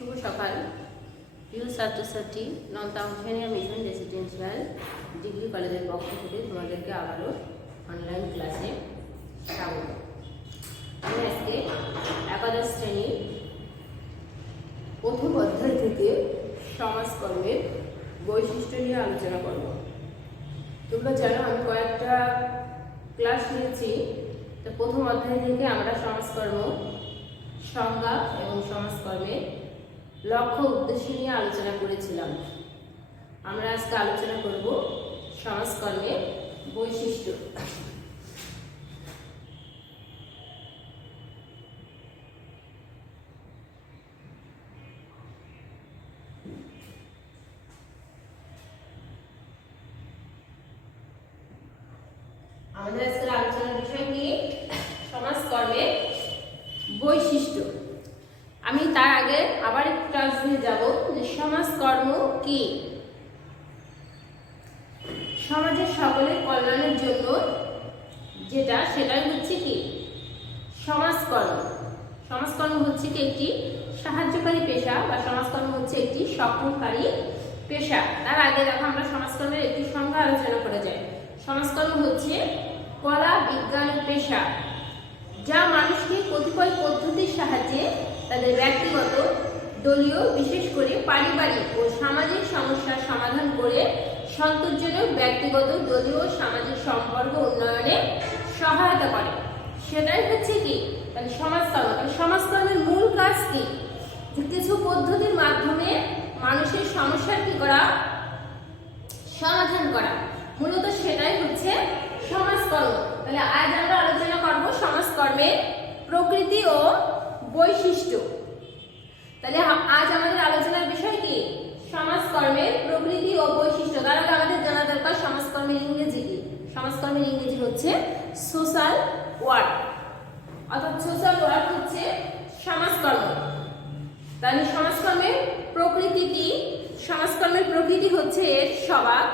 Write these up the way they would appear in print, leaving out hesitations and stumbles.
শুভ সকাল প্রিয় ছাত্রছাত্রী। নলতা অংশনিয়া মিশন রেসিডেন্সিয়াল ডিগ্রি কলেজের পক্ষ থেকে তোমাদেরকে আবারও অনলাইন ক্লাসে স্বাগত। আমি আজকে একাদশ শ্রেণীর প্রথম অধ্যায় থেকে সমাজকর্মের বৈশিষ্ট্য নিয়ে আলোচনা করব। তোমরা জানো আমি কয়েকটা ক্লাস নিয়েছি, তো প্রথম অধ্যায় থেকে আমরা সমাজকর্ম সংজ্ঞা এবং সমাজকর্মের লক্ষ্য উদ্দেশ্য নিয়ে আলোচনা করেছিলাম। আমরা আজকে আলোচনা করব সমাজকর্মের বৈশিষ্ট্য। আমাদের আজকের আলোচনার বিষয় কি? সমাজকর্মের বৈশিষ্ট্য। আমি তার আগে আবার একটু ক্লাস দিয়ে যাব যে সমাজকর্ম কি। সমাজের সকলের কল্যাণের জন্য সেটাই হচ্ছে কি সমাজকর্ম। সমাজকর্ম হচ্ছে কি একটি সাহায্যকারী পেশা বা সমাজকর্ম হচ্ছে একটি সক্ষমকারী পেশা। তার আগে দেখো আমরা সমাজকর্মের একটি সংজ্ঞা আলোচনা করে যাই। সমাজকর্ম হচ্ছে কলা বিজ্ঞানের পেশা যা মানুষকে কতিপয় পদ্ধতির সাহায্যে তাদের ব্যক্তিগত, দলীয়, বিশেষ করে পারিবারিক ও সামাজিক সমস্যার সমাধান করে সন্তোষজনক ব্যক্তিগত, দলীয় ও সামাজিক সম্পর্ক উন্নয়নে সহায়তা করে। সেটাই হচ্ছে কি তাহলে সমাজকর্ম। তাহলে সমাজকর্মের মূল কাজ কি? কিছু পদ্ধতির মাধ্যমে মানুষের সমস্যার কি করা, সমাধান করা। মূলত সেটাই হচ্ছে সমাজকর্ম। তাহলে আজ আমরা আলোচনা করব সমাজকর্মের প্রকৃতি ও বৈশিষ্ট্য। তাহলে আজ আমাদের আলোচনার বিষয় কি? সমাজকর্মের প্রকৃতি ও বৈশিষ্ট্য। তার আগে আমাদের জানা দরকার সমাজকর্মের ইংরেজি কি। সমাজকর্মের ইংরেজি হচ্ছে সোশ্যাল ওয়ার্ক, অর্থাৎ সোশ্যাল ওয়ার্ক হচ্ছে সমাজকর্ম। তাহলে সমাজকর্মের প্রকৃতি কি? সমাজকর্মের প্রকৃতি হচ্ছে এর স্বভাব,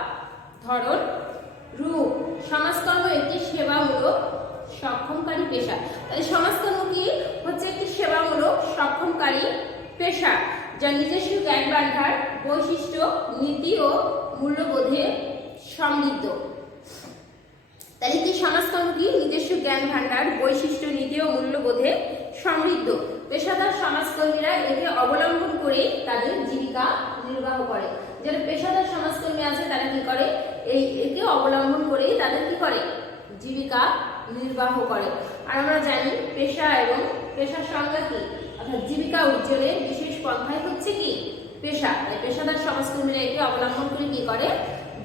ধরন, রূপ। সমাজকর্ম একটি সেবামূলক সক্ষমকারী পেশা। তাহলে সমাজকর্ম কি হচ্ছে একটি সেবামূলক সক্ষমকারী পেশা যা নিজস্ব জ্ঞান ভান্ডার, বৈশিষ্ট্য, নীতি ও মূল্যবোধে সমৃদ্ধ। তাহলে কি সমাজকর্ম কি? নিজস্ব জ্ঞান ভান্ডার, বৈশিষ্ট্য, নীতি ও মূল্যবোধে সমৃদ্ধ। পেশাদার সমাজকর্মীরা একে অবলম্বন করে তাদের জীবিকা নির্বাহ করে। যারা পেশাদার সমাজকর্মী আছে তারা কি করে? একে অবলম্বন করে তাদের কি করে? জীবিকা নির্বাহ করে। আর আমরা জানি পেশা এবং পেশার সংজ্ঞা কি, অর্থাৎ জীবিকা অর্জনের বিশেষ পন্থাই হচ্ছে কি পেশা। তাই পেশাদার সমাজকর্মীরা একে অবলম্বন করে কি করে?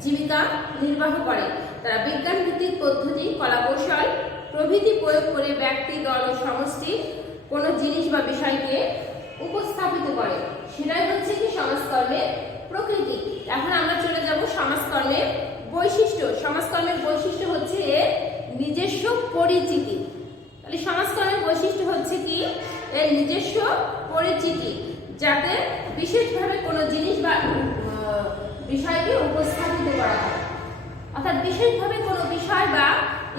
জীবিকা নির্বাহ করে। তারা বিজ্ঞান ভিত্তিক পদ্ধতি, কলাকৌশল প্রভৃতি প্রয়োগ করে ব্যক্তি, দল ও সমষ্টি কোনো জিনিস বা বিষয়কে উপস্থাপিত করে। সেটাই হচ্ছে কি সমাজকর্মের প্রকৃতি। এখন আমরা চলে যাব সমাজকর্মের বৈশিষ্ট্য। সমাজকর্মের বৈশিষ্ট্য হচ্ছে এর নিজস্ব পরিচিতি। তাহলে সমাজকর্মের বৈশিষ্ট্য হচ্ছে কি? এর নিজস্ব পরিচিতি, যাতে বিশেষভাবে কোনো জিনিস বা বিষয়কে উপস্থাপিত করা হয়। অর্থাৎ বিশেষভাবে কোনো বিষয় বা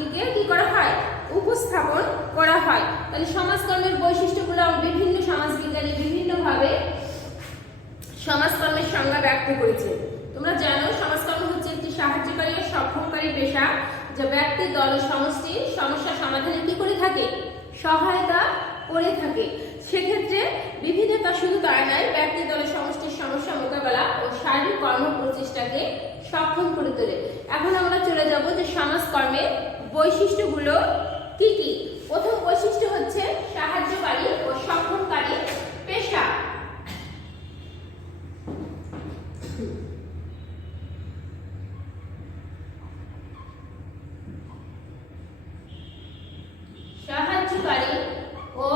একে কি করা হয়? উপস্থাপন করা হয়। তাহলে সমাজকর্মের বৈশিষ্ট্যগুলো বিভিন্ন সমাজবিজ্ঞানী বিভিন্নভাবে সমাজকর্মের সংজ্ঞা ব্যক্ত করেছে। তোমরা জানো সমাজকর্ম হচ্ছে একটি সাহায্যকারী ও সক্ষমকারী পেশা যা ব্যক্তি, দল ও সমষ্টির সমস্যা সমাধানে কি করে থাকে? সহায়তা করে থাকে। সেক্ষেত্রে বিভিন্নতা শুধু তাই নয়, ব্যক্তি, দলের সমষ্টির সমস্যা মোকাবেলা ও শারীরিক কর্ম প্রচেষ্টাকে সক্ষম করে তোলে। এখন আমরা চলে যাব যে সমাজকর্মের বৈশিষ্ট্যগুলো কি কি। প্রথম বৈশিষ্ট্য হচ্ছে সাহায্যকারী ও সক্ষমকারী পেশা। সাহায্যকারী ও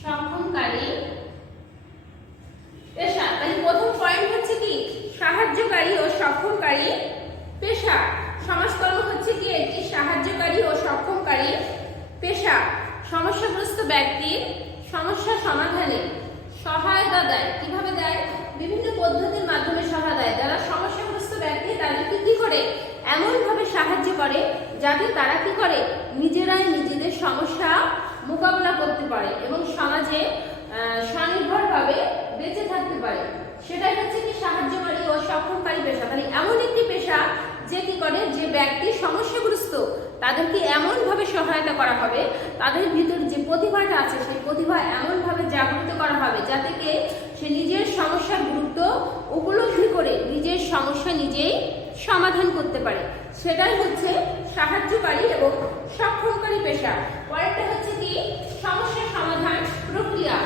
সক্ষমকারী পেশা। তাহলে প্রথম পয়েন্ট হচ্ছে কি? সাহায্যকারী ও সক্ষমকারী পেশা। সমাজকর্ম হচ্ছে কি? একটি সাহায্যকারী ও সক্ষমকারী পেশা। সমস্যাগ্রস্ত ব্যক্তির সমস্যা সমাধানে সহায়তা দেয়। কিভাবে দেয়? বিভিন্ন পদ্ধতির মাধ্যমে সহায়তা দেয়। যারা সমস্যাগ্রস্ত ব্যক্তি তাদেরকে কি করে? এমনভাবে সাহায্য করে যাতে তারা কি করে নিজেরাই নিজেদের সমস্যা মোকাবিলা করতে পারে এবং সমাজে স্বনির্ভরভাবে বেঁচে থাকতে পারে। সেটাই হচ্ছে কি সাহায্যকারী ও সক্ষমকারী পেশা। তাহলে এমন একটি পেশা যে কি করে, যে ব্যক্তি সমস্যাগ্রস্ত তাদেরকে এমনভাবে সহায়তা করা হবে, তাদের ভিতর যে প্রতিভাটা আছে সেই প্রতিভা এমনভাবে জাগ্রত করা হবে যাতে সে নিজের সমস্যার গুরুত্ব উপলব্ধি করে নিজের সমস্যা নিজেই সমাধান করতে পারে। সেটাই হচ্ছে সাহায্যকারী এবং সক্ষমকারী পেশা। পরেরটা হচ্ছে কি সমস্যা সমাধান প্রক্রিয়া।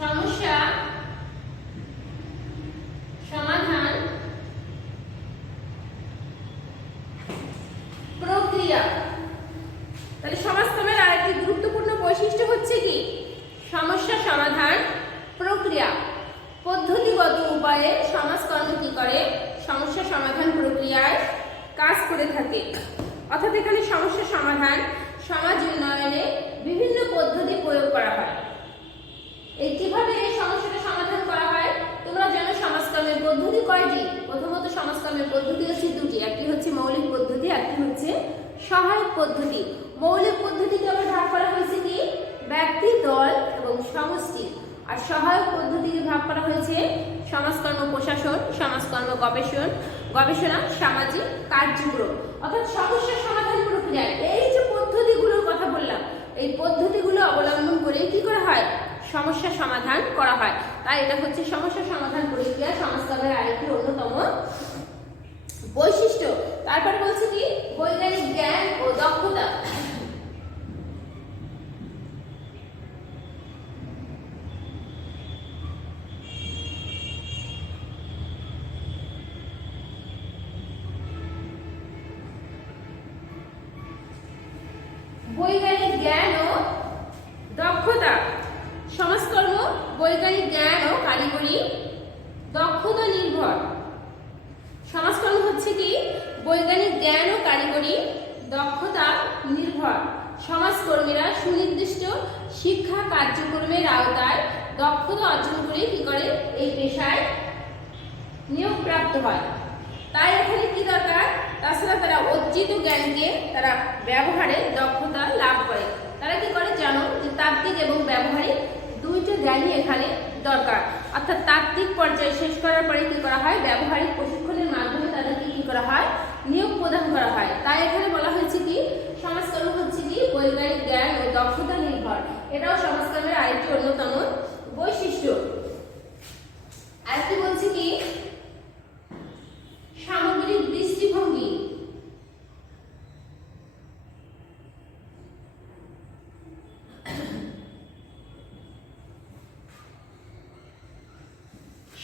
সমস্যা সমাধান প্রক্রিয়া। তাহলে সমাজকর্মের আরেকটি গুরুত্বপূর্ণ বৈশিষ্ট্য হচ্ছে কি সমস্যা সমাধান প্রক্রিয়া। পদ্ধতিগত উপায়ে সমাজকর্ম কি করে, সমস্যা সমাধান প্রক্রিয়ায় কাজ করে থাকে। অর্থাৎ এখানে সমস্যা সমাধান সমাজ উন্নয়নে বিভিন্ন পদ্ধতি প্রয়োগ করা হয়। এই কিভাবে এই সমস্যাটা সমাধান করা হয় তোমরা জানো। সমাজকর্মের পদ্ধতি কয়টি? প্রথমত সমাজকর্মের পদ্ধতি হচ্ছে দুটি, একটি হচ্ছে মৌলিক পদ্ধতি, একটি হচ্ছে সহায়ক পদ্ধতি। মৌলিক পদ্ধতিকে আবার ভাগ করা হয়েছে কি ব্যক্তি, দল এবং সমষ্টি। আর সহায়ক পদ্ধতিকে ভাগ করা হয়েছে সমাজকর্ম প্রশাসন, সমাজকর্ম গবেষণা, সামাজিক কার্যক্রম। অর্থাৎ সমস্যা সমাধান প্রক্রিয়া এই যে পদ্ধতিগুলোর কথা বললাম, এই পদ্ধতিগুলো অবলম্বন করে কি করা হয়, সমস্যা সমাধান করা হয়। তাই এটা হচ্ছে সমস্যা সমাধান প্রক্রিয়া সমাজকর্মের আরেকটি অন্যতম বৈশিষ্ট্য। তারপর বলছে কি বৈজ্ঞানিক জ্ঞান ও দক্ষতা। বৈজ্ঞানিক জ্ঞান ও দক্ষতা। সমাজকর্ম বৈজ্ঞানিক জ্ঞান ও কারিগরি দক্ষতা নির্ভর। সমাজকর্ম হচ্ছে কি বৈজ্ঞানিক জ্ঞান ও কারিগরি দক্ষতা নির্ভর। সমাজকর্মীরা সুনির্দিষ্ট শিক্ষা কার্যক্রমের আওতায় দক্ষতা অর্জন করে কি করে এই পেশায় নিয়োগ প্রাপ্ত হয়। তাই এখানে কি দরকার, তাছাড়া তারা অর্জিত জ্ঞানকে তারা ব্যবহারে দক্ষতা লাভ করে। তারা কি করে জানো যে তাত্ত্বিক এবং ব্যবহারিক দুইটা জ্ঞানই এখানে দরকার। অর্থাৎ তাত্ত্বিক পর্যায়ে শেষ করার পরে কি করা হয়, ব্যবহারিক প্রশিক্ষণের মাধ্যমে তাদেরকে কি করা হয়, নিয়োগ প্রদান করা হয়। তাই এখানে বলা হয়েছে কি সমাজকর্ম হচ্ছে কি বৈজ্ঞানিক জ্ঞান ও দক্ষতা নির্ভর। এটাও সমাজকর্মের আরেকটি অন্যতম বৈশিষ্ট্য। আরেকটি বলছে কি সামগ্রিক দৃষ্টিভঙ্গি।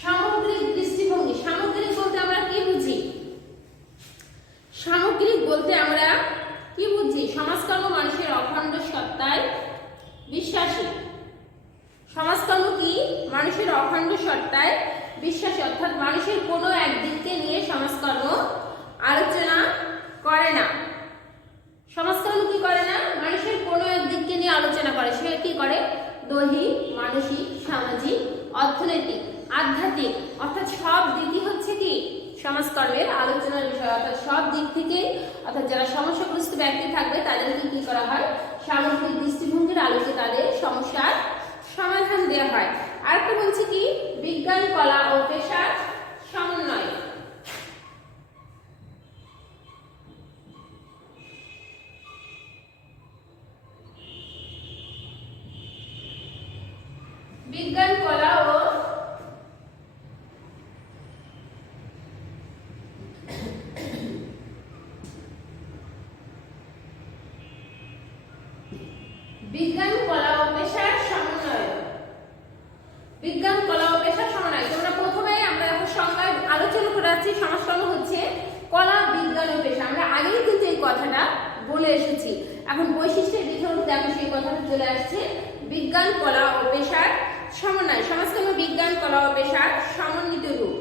সামগ্রিক দৃষ্টিভঙ্গি, সামগ্রিক বলতে আমরা কি বুঝি? সামগ্রিক বলতে আমরা কি বুঝি? সমাজকর্ম মানুষের অখণ্ড সত্তায় বিশ্বাসী। সমাজকর্ম কি মানুষের অখণ্ড সত্তায় বিশ্বাসী। অর্থাৎ মানুষের কোনো একদিককে নিয়ে সমাজকর্ম আলোচনা করে না। সমাজকর্ম কি করে না, মানুষের কোনো একদিককে নিয়ে আলোচনা করে। সে কি করে দৈহিক, মানসিক, সামাজিক, অর্থনৈতিক, আধ্যাত্মিক অর্থাৎ সব দিকই হচ্ছে কি সমাজকর্মের আলোচনার বিষয়। অর্থাৎ সব দিক থেকে অর্থাৎ যারা সমস্যাগ্রস্ত ব্যক্তি থাকবে তাদেরকে কি করা হয়, সামগ্রিক দৃষ্টিভঙ্গির আলোকে তাদের সমস্যার সমাধান দেওয়া হয়। আরেকটা বলছি কি বিজ্ঞান, কলা ও পেশার সমন্বয়। বিজ্ঞান, কলা ও বিজ্ঞান, কলা ও পেশার সমন্বয়। বিজ্ঞান, কলা ও পেশার সমন্বয়। তোমরা প্রথমে আমরা এখন সংজ্ঞায় আলোচনা করে আসছি সমাজকর্ম হচ্ছে কলা, বিজ্ঞান ও পেশা। আমরা আগেই কিন্তু এই কথাটা বলে এসেছি। এখন বৈশিষ্ট্যের ভিতর দেখো সেই কথাটা চলে আসছে বিজ্ঞান, কলা ও পেশার সমন্বয়। সমাজকর্ম বিজ্ঞান, কলা ও পেশার সমন্বিত রূপ।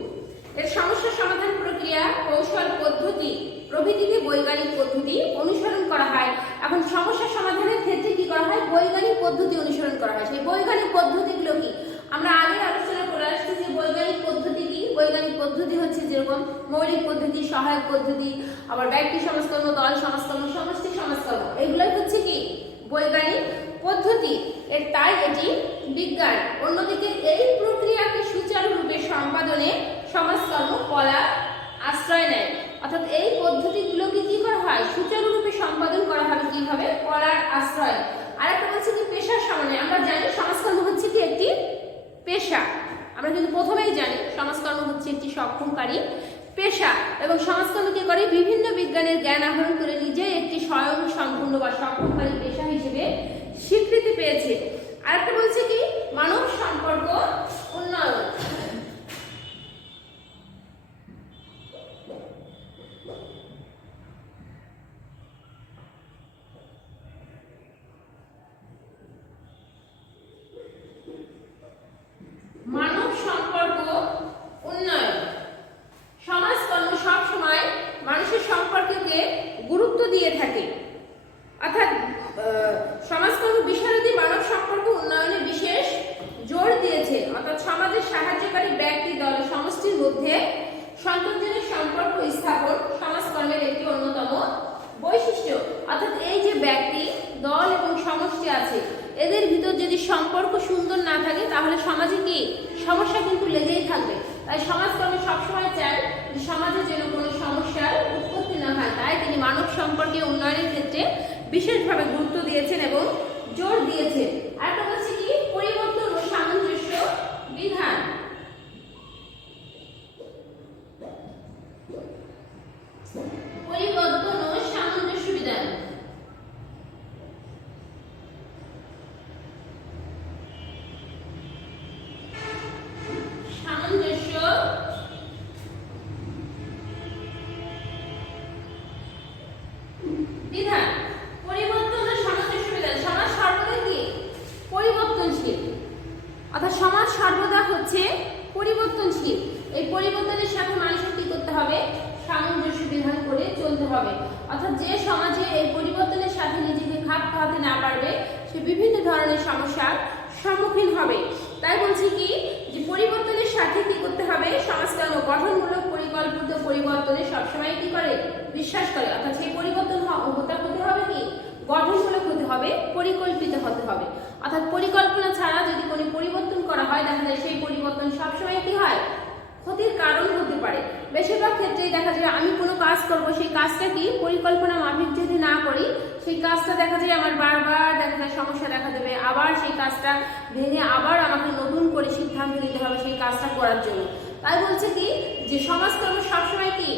এর সমস্যা সমাধান প্রক্রিয়া, কৌশল, পদ্ধতি প্রভৃতিতে বৈজ্ঞানিক পদ্ধতি অনুসরণ করা হয়। এখন সমস্যা সমাধানের ক্ষেত্রে কি করা হয়, বৈজ্ঞানিক পদ্ধতি অনুসরণ করা হয়। সেই বৈজ্ঞানিক পদ্ধতিগুলো কি আমরা আগে আলোচনা করে আসছি যে বৈজ্ঞানিক পদ্ধতি কি, বৈজ্ঞানিক পদ্ধতি হচ্ছে যেরকম মৌলিক পদ্ধতি, সহায়ক পদ্ধতি, আবার ব্যক্তি সমাজকর্ম, দল সমাজকর্ম, সমষ্টি সমাজকর্ম, এগুলোই হচ্ছে কি বৈজ্ঞানিক পদ্ধতি। তাই এটি বিজ্ঞান। অন্যদিকে এই প্রক্রিয়াকে সুচারুরূপে সম্পাদনে সমাজকর্ম কলা আশ্রয় নেয়। অর্থাৎ এই পদ্ধতিগুলোকে কি করা হয়, সুচারুরূপে সম্পাদন করা হবে কিভাবে, কলার আশ্রয়। আরেকটা বলছে কি পেশার সমন্বয়। আমরা জানি সমাজকর্ম হচ্ছে কি একটি পেশা, আমরা কিন্তু প্রথমেই জানি সমাজকর্ম হচ্ছে একটি সক্ষমকারী পেশা, এবং সমাজকর্ম কি করে বিভিন্ন বিজ্ঞানের জ্ঞান আহরণ করে নিজে একটি স্বয়ং সম্পূর্ণ বা সক্ষমকারী পেশা হিসেবে স্বীকৃতি পেয়েছে। আরেকটা বলছে কি মানব সম্পর্ক উন্নয়ন। মানব সম্পর্ক উন্নয়ন। সমাজকর্ম সবসময় মানুষের সম্পর্ককে গুরুত্ব দিয়ে থাকে, অর্থাৎ সমাজকর্ম বিশারদী মানব সম্পর্ক উন্নয়নে বিশেষ জোর দিয়েছে। অর্থাৎ সমাজের সাহায্যকারী ব্যক্তি, দল, সমষ্টির মধ্যে সন্তোষজনক সম্পর্ক স্থাপন সমাজকর্মের একটি অন্যতম বৈশিষ্ট্য। অর্থাৎ এই যে ব্যক্তি, দল এবং সমষ্টি আছে, এদের ভিতর যদি সম্পর্ক সুন্দর না থাকে তাহলে সমাজে কি সমস্যা কিন্তু লেগেই থাকবে। তাই সমাজকর্মী সবসময় চায় যে সমাজে যেন কোনো সমস্যার উৎপত্তি না হয়। তাই তিনি মানব সম্পর্কে উন্নয়নের ক্ষেত্রে বিশেষভাবে গুরুত্ব দিয়েছেন এবং জোর দিয়েছেন। আরেকটা হচ্ছে কি পরিবর্তন ও সামঞ্জস্য বিধান। পরিবর্তন ও সামঞ্জস্য বিধান। সামঞ্জস্য বিধান। পরিবর্তন ও সামঞ্জস্য বিধান। সমাজ সর্বদা কি পরিবর্তনশীল, অর্থাৎ সমাজ সর্বদা হচ্ছে পরিবর্তনশীল। এই পরিবর্তনের সাথে মানুষের কি করতে হবে, সামঞ্জস্য বিধান করে চলতে হবে। অর্থাৎ যে সমাজে এই পরিবর্তনের সাথে নিজেকে খাপ খাওয়াতে না পারবে সে বিভিন্ন ধরনের সমস্যার সম্মুখীন হবে। তাই বলছি কি যে পরিবর্তনের সাথে কি করতে হবে, সমাজকর্ম গঠনমূলক পরিকল্পিত পরিবর্তনে সবসময় কি করে বিশ্বাস করে। অর্থাৎ সেই পরিবর্তন হতে হবে কি গঠনমূলক হতে হবে, পরিকল্পিত হতে হবে। অর্থাৎ পরিকল্পনা ছাড়া যদি কোনো পরিবর্তন করা হয় দেখা যায় সেই পরিবর্তন সবসময় কি হয়, ক্ষতির কারণ হতে পারে। বেশিরভাগ ক্ষেত্রেই দেখা যায় আমি কোনো কাজ করব, সেই কাজটা কি পরিকল্পনা মাফিক যদি না করি সেই কাজটা দেখা যায় আমার বারবার দেখা যায় সমস্যা দেখা দেবে, আবার সেই কাজটা ভেঙে আবার আমাকে নতুন করে সিদ্ধান্ত নিতে হবে সেই কাজটা করার জন্য। তাই বলছে কি যে সমাজকর্ম সবসময় কি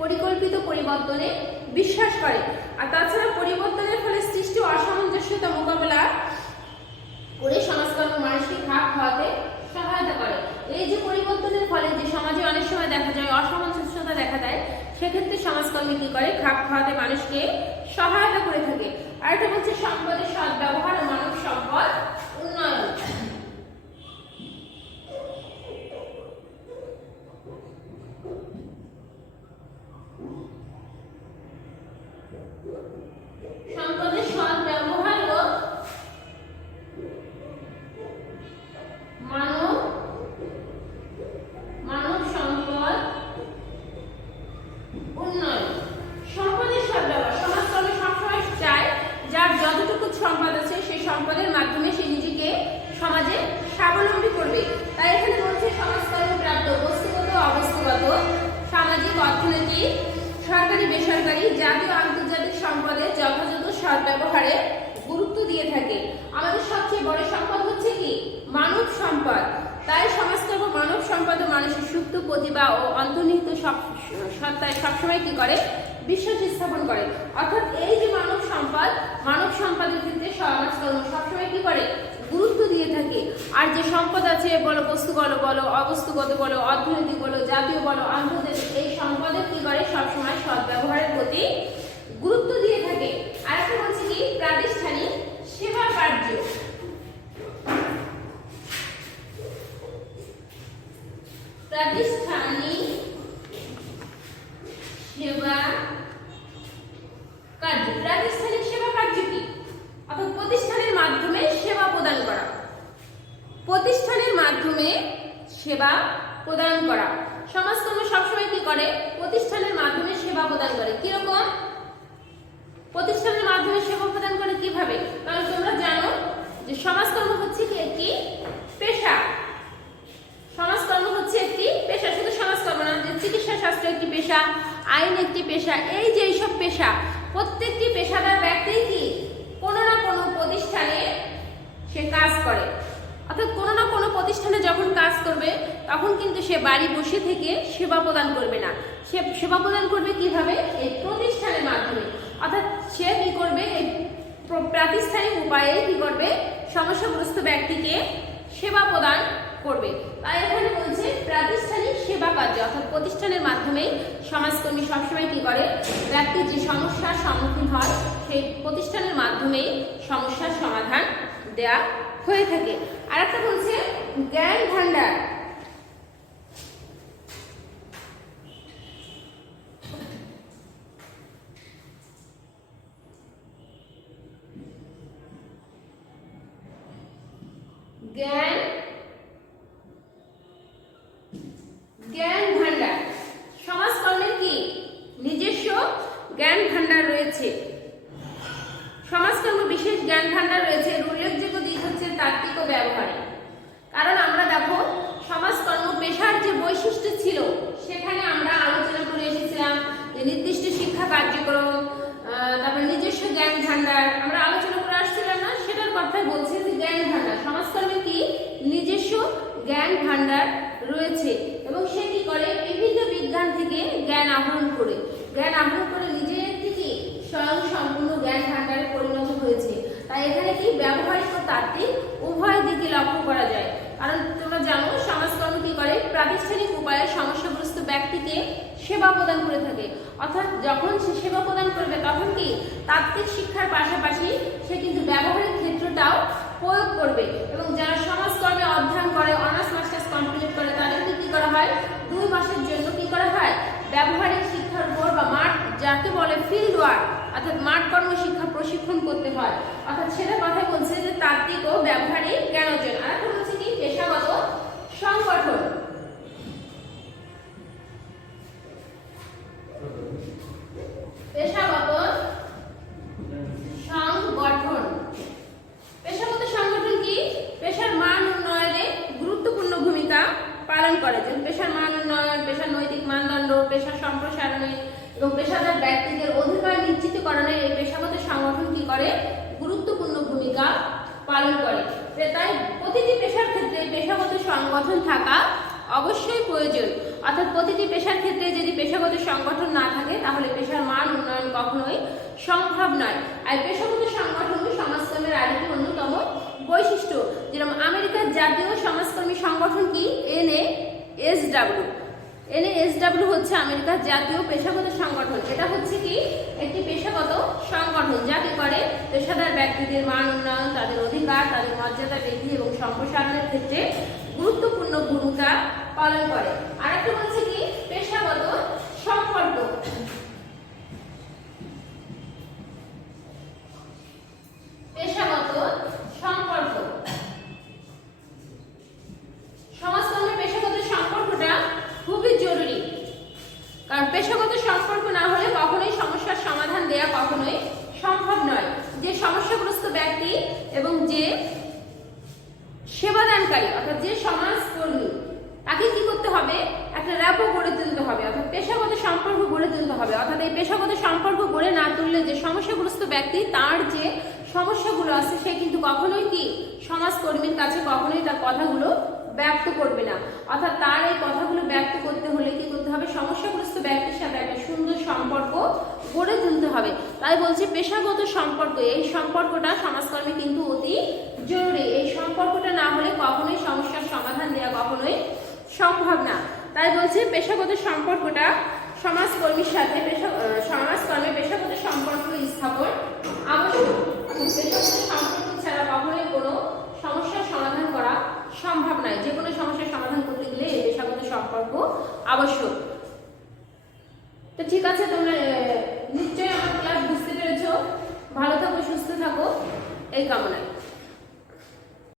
পরিকল্পিত পরিবর্তনে বিশ্বাস করে। আর তাছাড়া পরিবর্তনের ফলে সৃষ্টি অসামঞ্জস্যতা মোকাবেলা করে সমাজকর্ম মানুষকে খাপ খাওয়াতে সহায়তা করে। এই যে পরিবর্তনের ফলে যে সমাজে অনেক সময় দেখা যায় অসামঞ্জস্যতা দেখা দেয়, সেক্ষেত্রে সমাজকর্মী কি করে খাপ খাওয়াতে মানুষকে সহায়তা করে থাকে। আর এটা হচ্ছে সম্পদের সদ্ব্যবহার ও মানব সম্পদ উন্নয়ন। সম্পদের সদ্ব্যবহার ও মানব সম্পদ উন্নয়ন। সম্পদের সদ্ব্যবহার। সমাজকর্মী সবসময় চায় যার যতটুকু সম্পদ আছে সেই সম্পদের মাধ্যমে সে নিজেকে সমাজে স্বাবলম্বী করবে। তাই এখানে বলছে সমাজকর্ম প্রাপ্ত বস্তুগত অবস্তুগত সামাজিক, অর্থনৈতিক, সরকারি, বেসরকারি, জাতীয় আন্তর্জাতিক সম্পদের যথাযথ সদ্ব্যবহারে গুরুত্ব দিয়ে থাকে। আমাদের সবচেয়ে বড় সম্পদ হচ্ছে কি মানব সম্পদ। তাই সমাজকর্ম মানব সম্পদ ও মানুষের সুপ্ত প্রতিভা ও অন্তর্নিহিত সত্তায় সবসময় কি করে বিশ্বাস স্থাপন করে। অর্থাৎ এই যে মানব সম্পদের ক্ষেত্রে সমাজকর্ম সবসময় কি করে গুরুত্ব দিয়ে থাকে। আর যে সম্পদ আছে বলো বস্তুগত বলো, অবস্তুগত বলো, অর্থনৈতিক বলো, জাতীয় বলো, আন্তর্জাতিক, এই সম্পদের কি করে সবসময় সদ্ব্যবহারের প্রতি গুরুত্ব দিয়ে থাকে। আর একটা বলছে কি প্রাতিষ্ঠানিক সেবা কার্য। প্রাতিষ্ঠানিক সেবা কার্য। প্রাতিষ্ঠানিক সেবা কার্য কি, অর্থাৎ প্রতিষ্ঠানের মাধ্যমে সেবা প্রদান করা। প্রতিষ্ঠানের মাধ্যমে সেবা প্রদান করা। প্রদান করে। কিরকম? প্রতিষ্ঠানের মাধ্যমে সেবা প্রদান করে কিভাবে? কারণ তোমরা জানো যে সমাজকর্ম হচ্ছে কি একটি পেশা। সমাজকর্ম হচ্ছে একটি পেশা, শুধু সমাজকর্ম না, যে চিকিৎসা শাস্ত্র একটি পেশা, আইন একটি পেশা। এই যে এইসব পেশা, প্রত্যেকটি পেশাদার ব্যক্তি কি কোনো না কোনো প্রতিষ্ঠানে সে কাজ করে। অর্থাৎ কোনো না কোনো প্রতিষ্ঠানে যখন কাজ করবে তখন কিন্তু সে বাড়ি বসে থেকে সেবা প্রদান করবে না, সে সেবা প্রদান করবে কিভাবে? এই প্রতিষ্ঠানের মাধ্যমে। অর্থাৎ সে কি করবে? এই প্রাতিষ্ঠানিক উপায়ে কি করবে? সমস্যাগ্রস্ত ব্যক্তিকে সেবা প্রদান করবে। তাই এখানে বলছে প্রাতিষ্ঠানিক সেবা কার্য, অর্থাৎ প্রতিষ্ঠানের মাধ্যমেই সমাজকর্মী সবসময় কি করে? ব্যক্তি যে সমস্যার সম্মুখীন হয় সেই প্রতিষ্ঠানের মাধ্যমেই সমস্যার সমাধান দেয়া হয়ে থাকে। আর একটা বলছে জ্ঞান ভান্ডার। জ্ঞান ভান্ডার, সমাজকর্মের কি নিজস্ব জ্ঞান ভান্ডার রয়েছে। সমাজকর্ম বিশেষ জ্ঞান ভান্ডার রয়েছে। উল্লেখযোগ্য দিক হচ্ছে তাত্ত্বিক ও ব্যবহারিক। কারণ আমরা দেখো সমাজকর্ম পেশার যে বৈশিষ্ট্য ছিল সেখানে আমরা আলোচনা করে এসেছিলাম যে নির্দিষ্ট শিক্ষা কার্যক্রম, তারপর নিজস্ব জ্ঞান ভান্ডার আমরা আলোচনা করে আসছিলাম না? সেটার কথাই বলছে যে জ্ঞান ভান্ডার, সমাজকর্মের কি নিজস্ব জ্ঞান ভান্ডার রয়েছে এবং সে কি করে? বিভিন্ন বিজ্ঞান থেকে জ্ঞান আহরণ করে নিজের থেকে স্বয়ং সম্পূর্ণ জ্ঞান ভান্ডারে পরিণত হয়েছে। তাই এখানে কি ব্যবহারিক ও তাত্ত্বিক উভয় দিকে লক্ষ্য করা যায়। কারণ তোমরা জানো সমাজকর্ম কি করে? প্রাতিষ্ঠানিক উপায়ে সমস্যাগ্রস্ত ব্যক্তিকে সেবা প্রদান করে থাকে। অর্থাৎ যখন সে সেবা প্রদান করবে তখন কি তাত্ত্বিক শিক্ষার পাশাপাশি সে কিন্তু ব্যবহারিক ক্ষেত্রটাও প্রয়োগ করবে। এবং যারা সমাজকর্মে অধ্যয়ন করে, অনার্স মাস্টার্স কমপ্লিট করে, তাদেরকে কি করা হয়? 2 মাসের জন্য কি করা হয়? ব্যবহারিক শিক্ষার উপর বা মাঠ, যাকে বলে ফিল্ড ওয়ার্ক, অর্থাৎ মাঠ কর্ম শিক্ষা প্রশিক্ষণ করতে হয়। অর্থাৎ সেটা কথা বলছে যে তাত্ত্বিক ও ব্যবহারিক জ্ঞান অর্জন। আর একটা হচ্ছে কি পেশাগত সংগঠন। পেশাগত সংগঠন, পেশাগত সংগঠন কি পেশার মান উন্নয়নে গুরুত্বপূর্ণ ভূমিকা পালন করে। যেমন পেশার মান উন্নয়ন, পেশার নৈতিক মানদণ্ড, পেশার সম্প্রসারণে এবং পেশাদার ব্যক্তিদের অধিকার নিশ্চিতকরণে এই পেশাগত সংগঠন কি করে? গুরুত্বপূর্ণ ভূমিকা পালন করে। তাই প্রতিটি পেশার ক্ষেত্রে পেশাগত সংগঠন থাকা অবশ্যই প্রয়োজন। অর্থাৎ প্রতিটি পেশার ক্ষেত্রে যদি পেশাগত সংগঠন না থাকে তাহলে পেশার মান উন্নয়ন কখনোই সম্ভব নয়। আর পেশাগত সংগঠন সমাজকর্মের আরেকটি অন্যতম বৈশিষ্ট্য। যেরকম আমেরিকার জাতীয় সমাজকর্মী সংগঠন কি? NASW হচ্ছে আমেরিকার জাতীয় পেশাগত সংগঠন। এটা হচ্ছে কি একটি পেশাগত সংগঠন যা কি করে? পেশাদার ব্যক্তিদের মান উন্নয়ন, তাদের অধিকার, তাদের মর্যাদা বৃদ্ধি এবং সম্প্রসারণের ক্ষেত্রে গুরুত্বপূর্ণ ভূমিকা পালন করে। আর একটা হচ্ছে কি পেশাগত সম্পর্ক। পেশাগত সম্পর্ক, সমাজকর্মের পেশাগত সম্পর্কটা খুবই জরুরি। কারণ পেশাগত সম্পর্ক না হলে কখনোই সমস্যার সমাধান দেয়া কখনোই সম্ভব নয়। যে সমস্যাগ্রস্ত ব্যক্তি এবং যে সেবাদানকারী অর্থাৎ যে সমাজকর্মী তাকে কি করতে হবে? একটা র্যাপো গড়ে তুলতে হবে, অর্থাৎ পেশাগত সম্পর্ক গড়ে তুলতে হবে। অর্থাৎ এই পেশাগত সম্পর্ক গড়ে না তুললে যে সমস্যাগ্রস্ত ব্যক্তি তার যে সমস্যাগুলো আছে সে কিন্তু কখনোই কি সমাজকর্মীর কাছে কখনোই তার কথাগুলো ব্যক্ত করবে না। অর্থাৎ তার এই কথাগুলো ব্যক্ত করতে হলে কি করতে হবে? সমস্যাগ্রস্ত ব্যক্তির সাথে একটা সুন্দর সম্পর্ক গড়ে তুলতে হবে। তাই বলছি পেশাগত সম্পর্ক, এই সম্পর্কটা সমাজকর্মে কিন্তু অতি জরুরি। এই সম্পর্কটা না হলে কখনোই সমস্যার সমাধান দেওয়া কখনোই সম্ভব না। তাই বলছি পেশাগত সম্পর্কটা সমাজকর্মীর সাথে সমাজকর্মে পেশাগত সম্পর্ক স্থাপন আবশ্যক। পেশাগত সম্পর্ক ছাড়া কখনোই কোনো সমস্যার সমাধান করা সম্ভব নয়। যে কোনো সমস্যার সমাধান করতে গেলে এই পেশাগত সম্পর্ক আবশ্যক। তো ঠিক আছে, তোমরা নিশ্চয়ই আমার ক্লাস বুঝতে পেরেছো। ভালো থাকো, সুস্থ থাকো এই কামনায়।